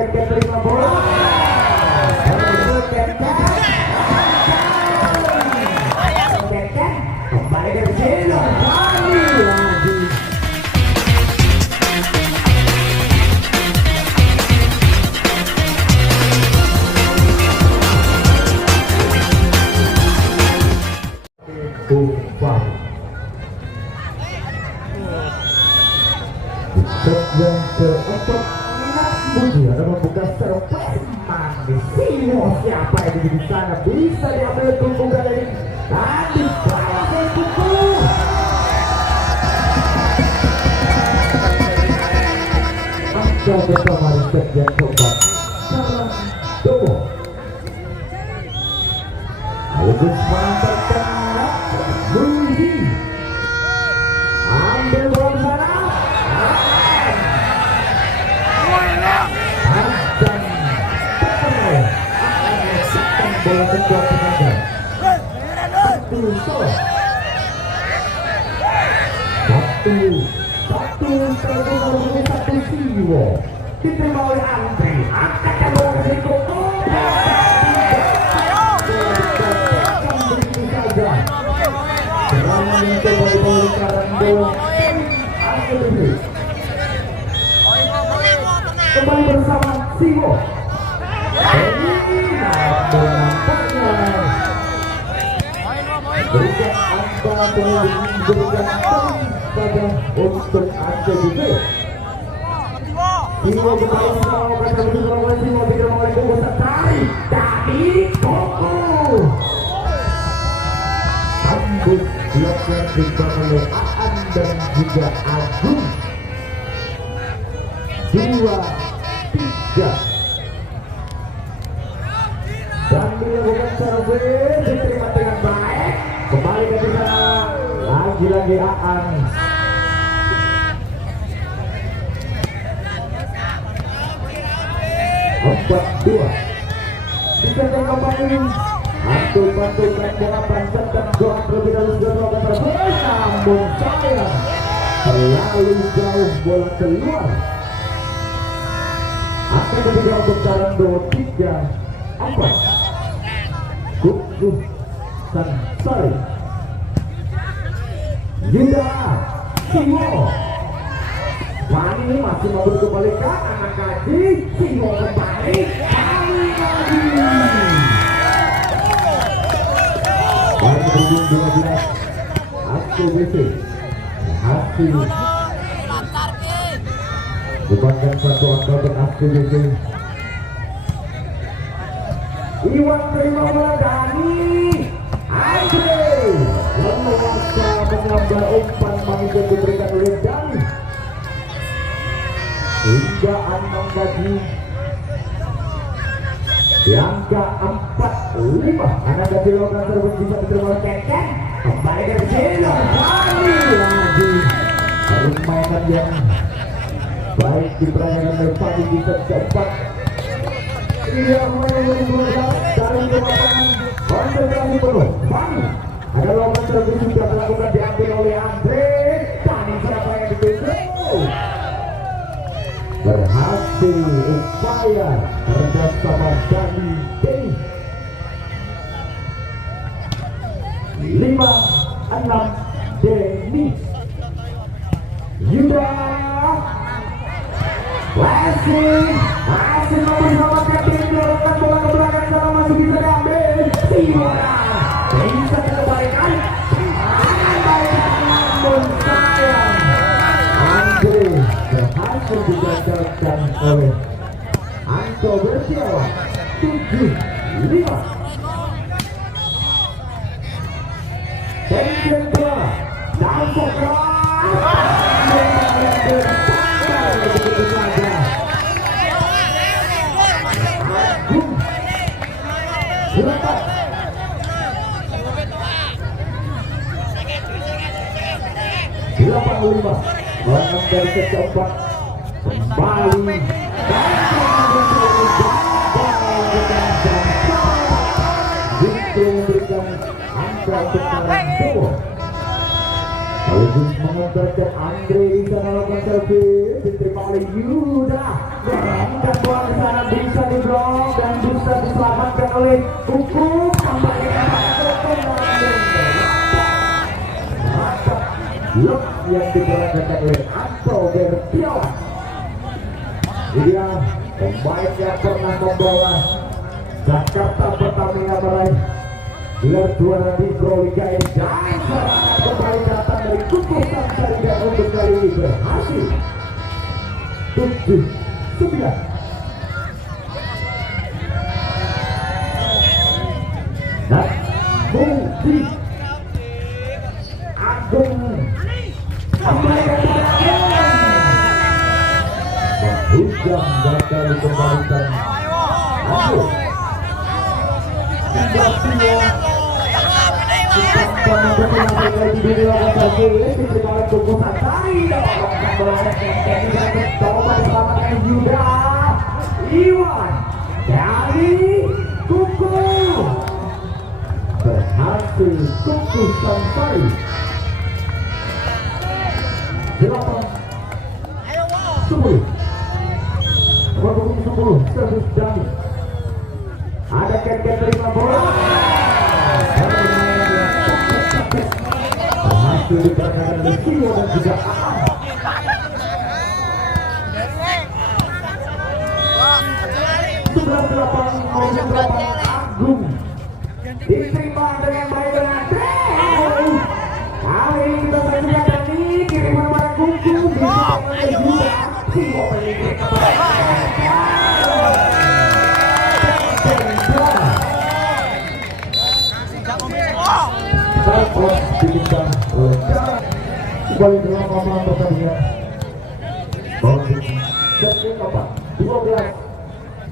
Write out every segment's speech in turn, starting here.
Ken terima bola. Ken kembali ke sini kembali lagi. Upah set yang keempat Budi ada membuka servis di sini. Siapa yang di sana bisa diambil tumpukan ini dan dibalas ke kuku. Angka bersama di set yang keempat Sarang Dowo. Agus mantapkan Budi ambil bola sana dan terkenal akan menyesatkan bola kedua tenaga satu Siwo diterima oleh Andre angkatkan bola ke situ serangan yang kembali sekarang bola kembali bersama Siwo. Ini nampaknya berikan angka berikan pada untuk Anda juga. Siwo kembali bersama kata bersama Siwo tidak mau dibungkus sekali dari Koko. Sambut bloknya dibangun oleh Aan dan juga Agung. 2-3 dan dilakukan servis diterima dengan baik kembali ke sana lagi-lagi Aan 4-2 bisa kembali bantu-bantu bola tetap doa terlebih dahulu sudah melakukan servis namun sayang terlalu jauh bola keluar. Akan ketiga untuk Sarang Dowo 3-4 Kukuh Sansari Yuda Siwo. Wani masih mau berkebalikan anak kaji Siwo kembali kali lagi. Baru berujung 12 ACBC hasil bukankan satu angka untuk ACBC. Iwan terima bola dari Andre leluasa mengambil umpan manis yang diberikan oleh Dani hingga Anang Gaji di angka 4-5. Anang Gaji lakukan servis bisa diterima oleh Ken kembali ke sini kembali lagi permainan yang baik diperagakan oleh Fadi di set keempat. Ia menunggu bola dari lapangan konsentrasi penuh. Fadi ada lawan servis sudah dilakukan diambil oleh Andre. Fadi siapa yang dituju? Berhasil upaya kerjasama dari Denny. 5-6 Denny. Yuda masih mau bersama Kevin dilakukan bola ke belakang sana masih bisa diambil Siwora bisa dikembalikan namun sayang Andre berhasil digagalkan oleh Anto Bersiawan 7-5. Tension bola dan Bangun dari set keempat kembali justru memberikan angka untuk Sarang Dowo. Sekaligus mengantarkan Andre di sana lakukan servis diterima oleh Yuda dan bola di sana bisa diblok dan bisa diselamatkan oleh Kuku. Kembali blok yang diberangkatkan oleh Anto Bertiawan. Dia pemain yang pernah membawa Jakarta Pertamina meraih gelar juara di Pro Liga ini, dan serangan kembali datang dari Kuku Samsari dan untuk kali ini berhasil 7-9. Dan Budi Agung kembali menghujam gagal dikembalikan Agung. Iwan dari Kuku berhasil Kuku Samsari 8-10. Nomor 10 servis Dani. Ada Ken terima bola. Berhasil diperkatakan oleh Sio dan juga Aam. 11-8 Agung diterima dengan baik dengan kali ini kita saksikan Dani kiriman pada Kuku bisa menuju Sio memiliki Salpos diminta oleh kembali dalam lapangan pertandingan. Bola set keempat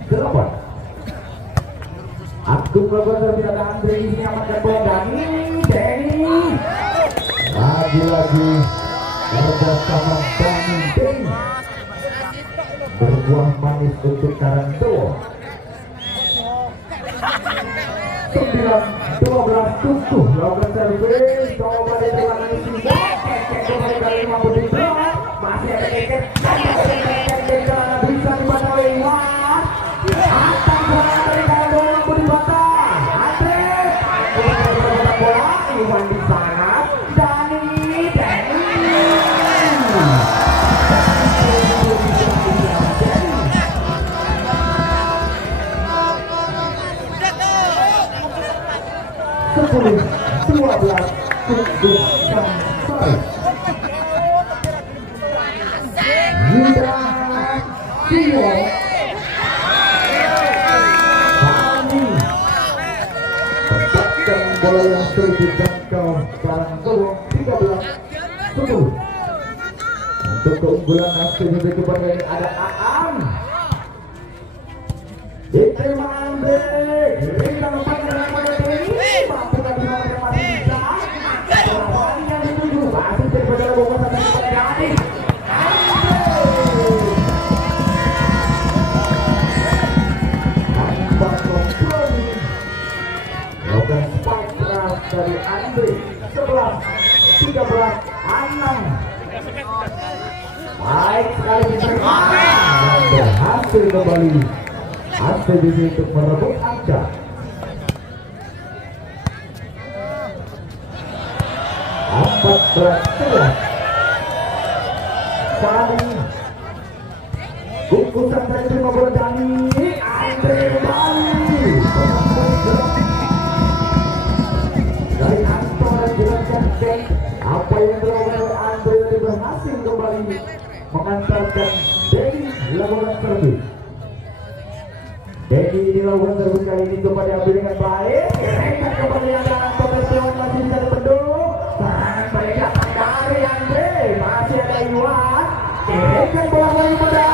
12-8. Agung melakukan servis ada Andre ini amankan bola Dani. Lagi-lagi bersama Dani berbuah manis untuk Karanto. 9-12 Kuku lakukan servis, coba diterangkan isi kembali kali mampu diblok, masih ada Keket bisa dibaca oleh Iwan. Atas bola dari Karanto mampu dibaca Andre bola Iwan di sana. Dani Sepuluh 12 Kuku Samsari. Yuda Sio Dani mendapatkan bola yang sulit dijangkau Karangtoro 13-10. Untuk keunggulan Asli itu pada ini ada Aam. Diterima Andre, kita lupakan dengan pada ini, mampu tadi masih bisa. Bola yang dituju, masih terbaca bola sampai kepada Dani. Tanpa kompromi, lakukan spike keras dari Andre. 11-13 baik sekali diterima dan berhasil kembali ACBC untuk merebut angka. 14-11. Dani Kuku Samsari terima bola Dani. Andre kembali dari Anto dan jelaskan Ken. Apa yang dilakukan oleh Andre berhasil kembali mengantarkan Dedi lakukan servis. Dedi ini lakukan servis kali ini kepada Abi dengan baik. Mereka kembali yang Anto Bertiawan masih bisa dipendung. Serangan balik datang dari Andre. Masih ada Iwan. Mereka bola lagi pada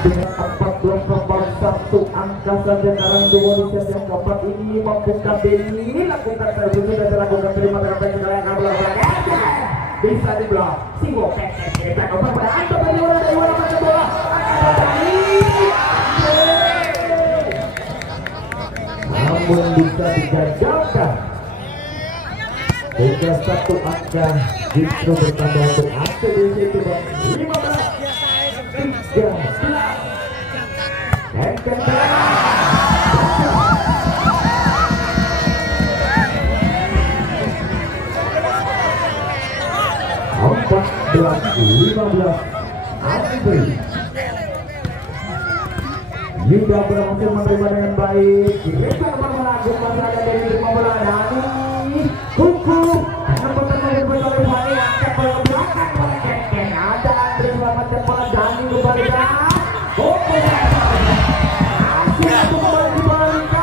dengan 14/1 angka saja Karangtoro di set yang keempat ini membuka Beni lakukan servis dan dilakukan terima dengan baik sekali yang bola bisa diblok. Sio Keket oper pada Anto Bertiawan dari bola pada bola namun bisa digagalkan. Hingga satu angka justru bertambah untuk ACDC itu bang 15-13. Dan empat 15 Andri Yuda berhasil menerima dengan baik. Kirimkan Agung masih ada dari 15 Dani Kuku akan bertemu bersama Fani angkat bola belakang bola Ken ada Andri selamatkan bola Dani kembali dan Kuku hasil kembali dibalikan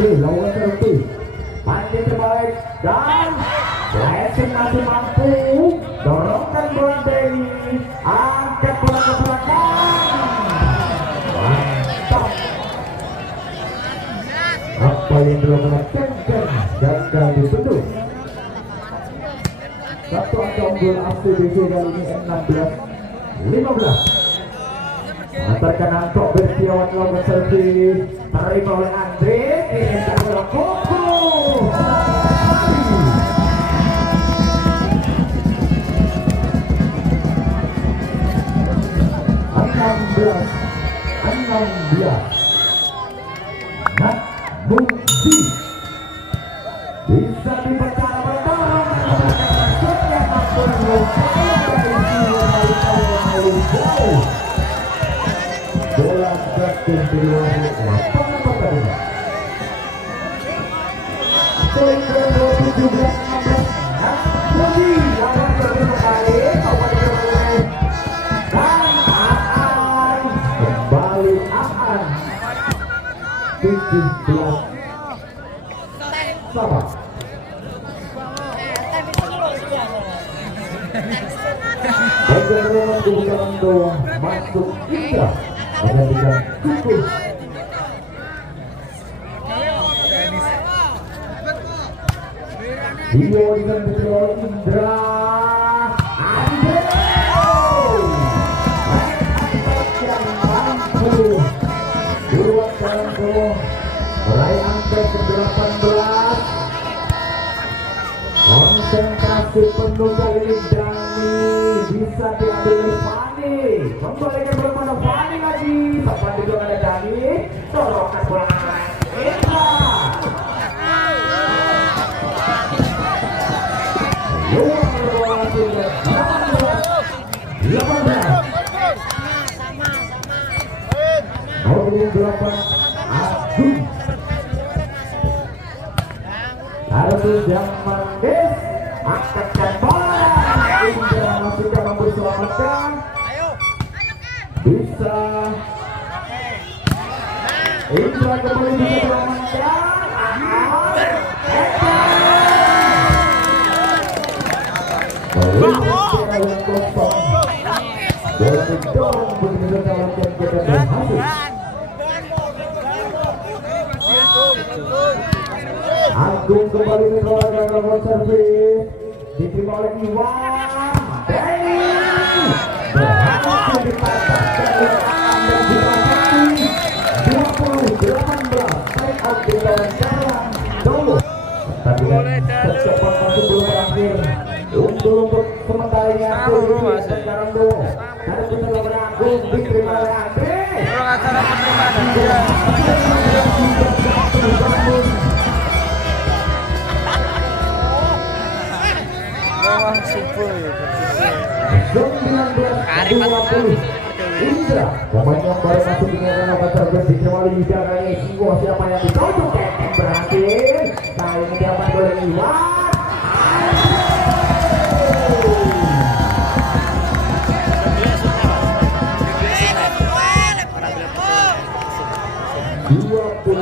lawan terus Panji terbaik dan Blessing masih mampu dorongkan bola Denny angkat bola ke belakang mantap apa yang dilakukan Kenken gagal dibentuk satu angka unggul ACDC kali ini 16-15 mengantarkan angkok bersiawan lawan servis terima oleh Andre dihentak bola Koko 16 Nak Bukti bisa dibaca bertarung maksudnya ampun lupa dari jauh bola jatuh di luar lapangan pertandingan. Sehingga 17-16 lagi lawan kembali dan Aan kembali Aan 17 sama. Bagaimana kebukaan doang masuk Indra menggantikan Kuku. Dio dengan betul Indra Andre yang mampu buat Karanggo meraih angka ke-18. Konsentrasi penuh kali ini Dani bisa diambil oleh Fani kembalikan bola pada Fani lagi tepat di belakang ada Dani dorongkan bola Indra luar bola sudah 18 Agung harus yang mandis angkatkan bola Indra masih tak mampu diselamatkan bisa Indra kembali diselamatkan bola didorong begitu dalam dan kita berhasil. Agung kembali mengeluarkan nomor servis diterima oleh Iwan Denny berhasil dipatahkan oleh Aan dan dibatasi 20-18 take out di lawan Karanggo. Pertandingan secepat masih belum berakhir untuk sementara ini Karanggo harus bisa lawan Agung diterima oleh Andre acara penerimaan dia super 19-20 Indra pemain yang baru masuk dengan nama terbaik diterima oleh Yuda kali ini siapa yang ditonton Kenken berhasil kali ini dapat oleh Iwan 20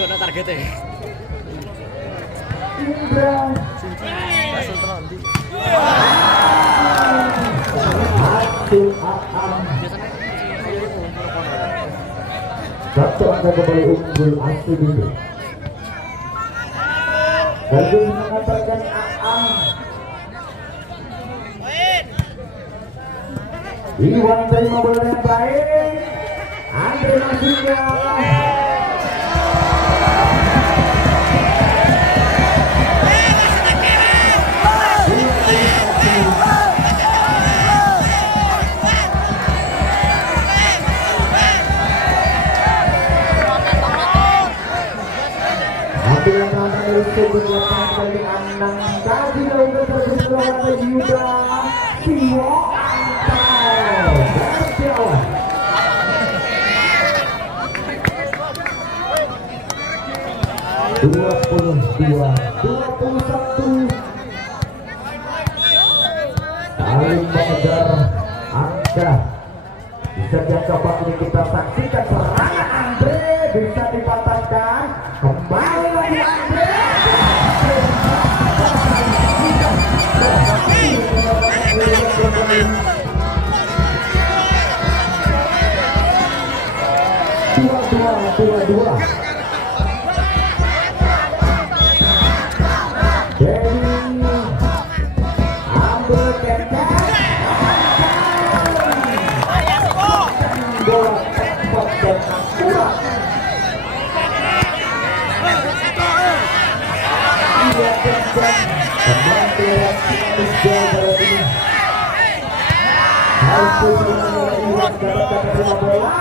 Gak targetnya Indra hasil tenan Hasil Aam. Satu angka kembali unggul ACBP. Bagus mengatakan Aam. Iwan terima bola dengan baik. Andre Masingga. Dari sebuah kali Anang tadi lakukan terbenturan oleh Yuda Siwo Antal berjalan 22-21 saling mengejar angka. Di setiap kapan ini kita saksikan serangan Andre bisa dipatahkan kembali lagi Andre. Dua. Jadi ambil kencang. Bola cepat dan akurat. Iya kencang. Kembali lewat Indonesia Barat ini. Harus menilai Iwan dapat terima bola.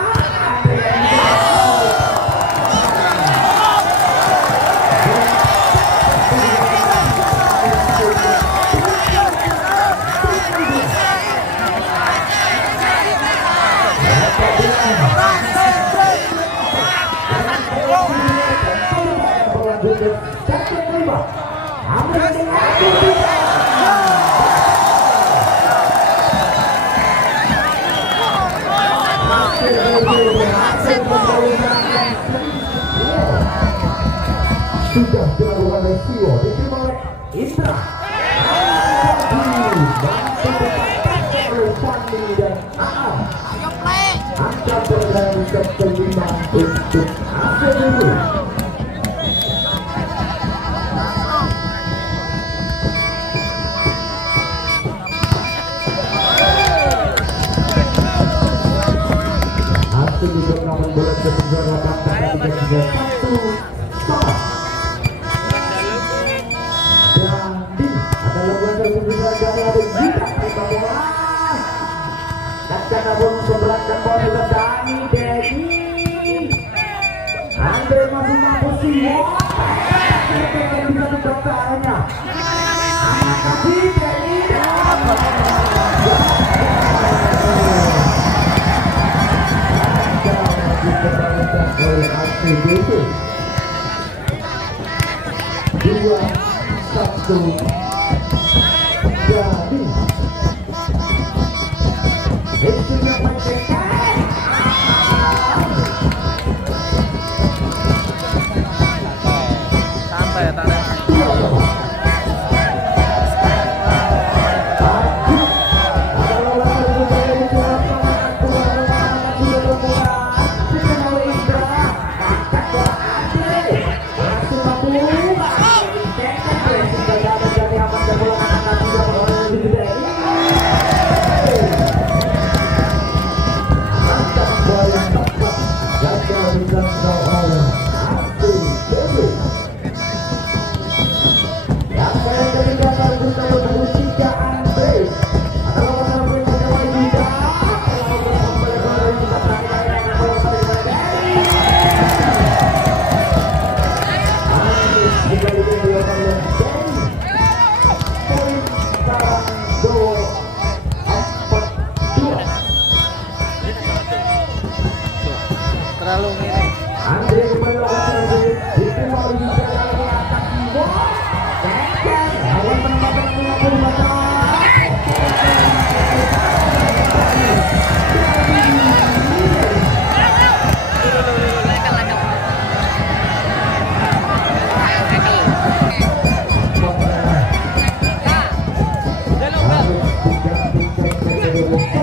Sudah dilakukan resio diterima oleh Indra oleh Fandi dan Aam. Angka berani kelima untuk ACBP. ACBP namun bola ketinggalan lapangan 3-1 sama. Karena pun memberatkan bola juga Dani Dedi. Andre masih mampu sih. Bisa dipertahannya. Anak kasih Dedi. Dikembalikan oleh ACBP. 2-1 jadi. Itu yang mencetak.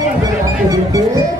13-7